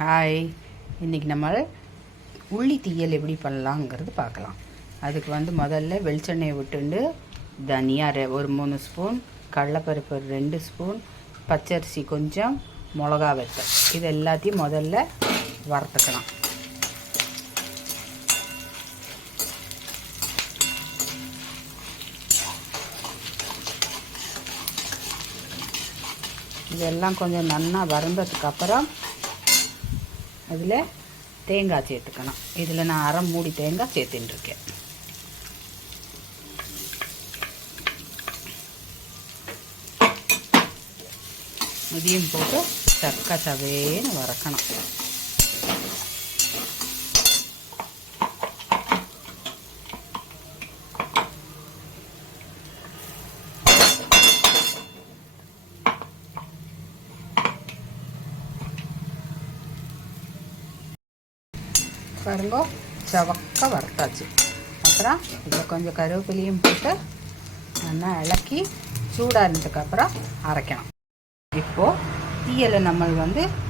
Hi, இன்றைக்கி நம்ம உள்ளி தீயல் எப்படி பண்ணலாங்கிறது பார்க்கலாம். அதுக்கு முதல்ல வெளிச்செண்ணெயை விட்டுண்டு தனியா ஒரு 3 ஸ்பூன், கடலைப்பருப்பு 2 ஸ்பூன், பச்சரிசி கொஞ்சம், மிளகா வத்தல் இது எல்லாத்தையும் முதல்ல வறுத்துக்கலாம். இதெல்லாம் கொஞ்சம் நல்லா வறுந்ததுக்கப்புறம் அதில் தேங்காய் சேர்த்துக்கணும். இதில் நான் அரை மூடி தேங்காய் சேர்த்துட்டுருக்கேன். இதையும் போட்டு சவேன்னு வறுக்கணும். பாருங்க, சவக்க வறுத்தாச்சு. அப்புறம் இதில் கொஞ்சம் கருவேப்பிலையும் போட்டு நல்லா இலக்கி சூடானதுக்கப்புறம் அரைக்கணும். இப்போது தீயலை நம்ம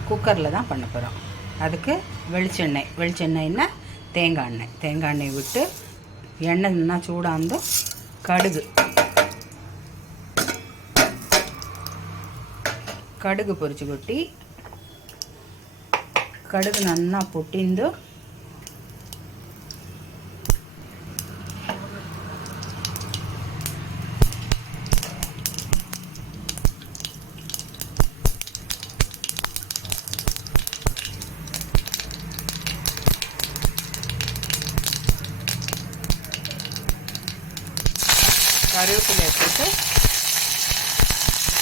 குக்கரில் தான் பண்ண போகிறோம். அதுக்கு வெளிச்செண்ணெய்னா தேங்காய் எண்ணெய் விட்டு எண்ணெய் நல்லா சூடாந்து கடுகு பொரிச்சு கொட்டி கடுகு நல்லா பொட்டிந்து கருவேப்பிலையை போட்டு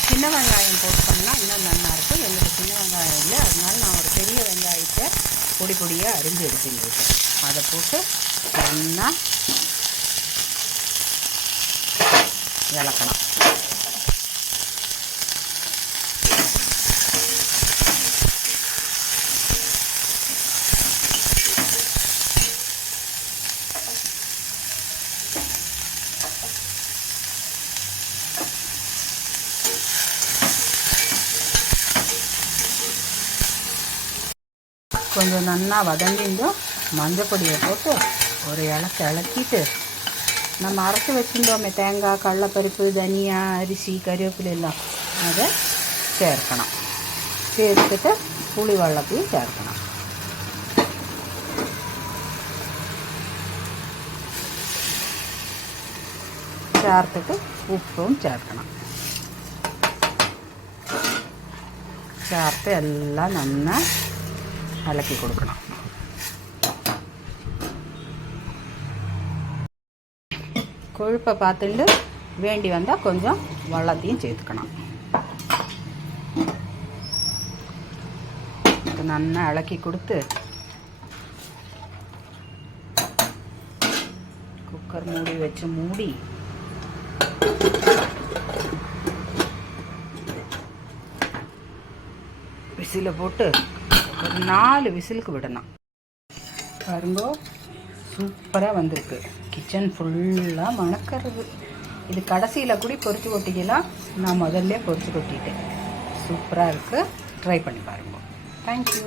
சின்ன வெங்காயம் போட்டோம்னா இன்னும் நல்லாயிருக்கும். எனக்கு சின்ன வெங்காயம் இல்லை, அதனால நான் ஒரு பெரிய வெங்காயத்தை பொடியாக அரிஞ்சு எடுத்துருக்கேன். அதை போட்டு நல்லா இலக்கணும். கொஞ்சம் நல்லா வதங்கிட்டும் மஞ்சள் பொடியை போட்டு ஒரு இலக்கிட்டு நம்ம அரைச்சி வச்சுருந்தோமே தேங்காய், கடலைப்பருப்பு, தனியா, அரிசி, கருவேப்பிலை எல்லாம் அதை சேர்க்கணும். சேர்த்துட்டு புளி வெள்ளத்தையும் சேர்க்கணும். சேர்த்துட்டு உப்பும் சேர்க்கணும். சேர்த்து எல்லாம் நல்லா கலக்கி கொடுக்கணும். கொழுப்பை பார்த்துட்டு வேண்டி வந்தால் கொஞ்சம் வெள்ளத்தையும் சேர்த்துக்கணும். நல்லா இலக்கி கொடுத்து குக்கர் மூடி விசில போட்டு ஒரு 4 விசிலுக்கு விடணும். பாருங்க, சூப்பராக வந்திருக்கு. கிச்சன் ஃபுல்லாக மணக்கிறது. இது கடைசியில் கூட பொரிச்சு கொட்டிக்கலாம். நான் முதல்ல பொரிச்சு கொட்டிட்டேன். சூப்பராக இருக்குது. ட்ரை பண்ணி பாருங்க. தேங்க்யூ.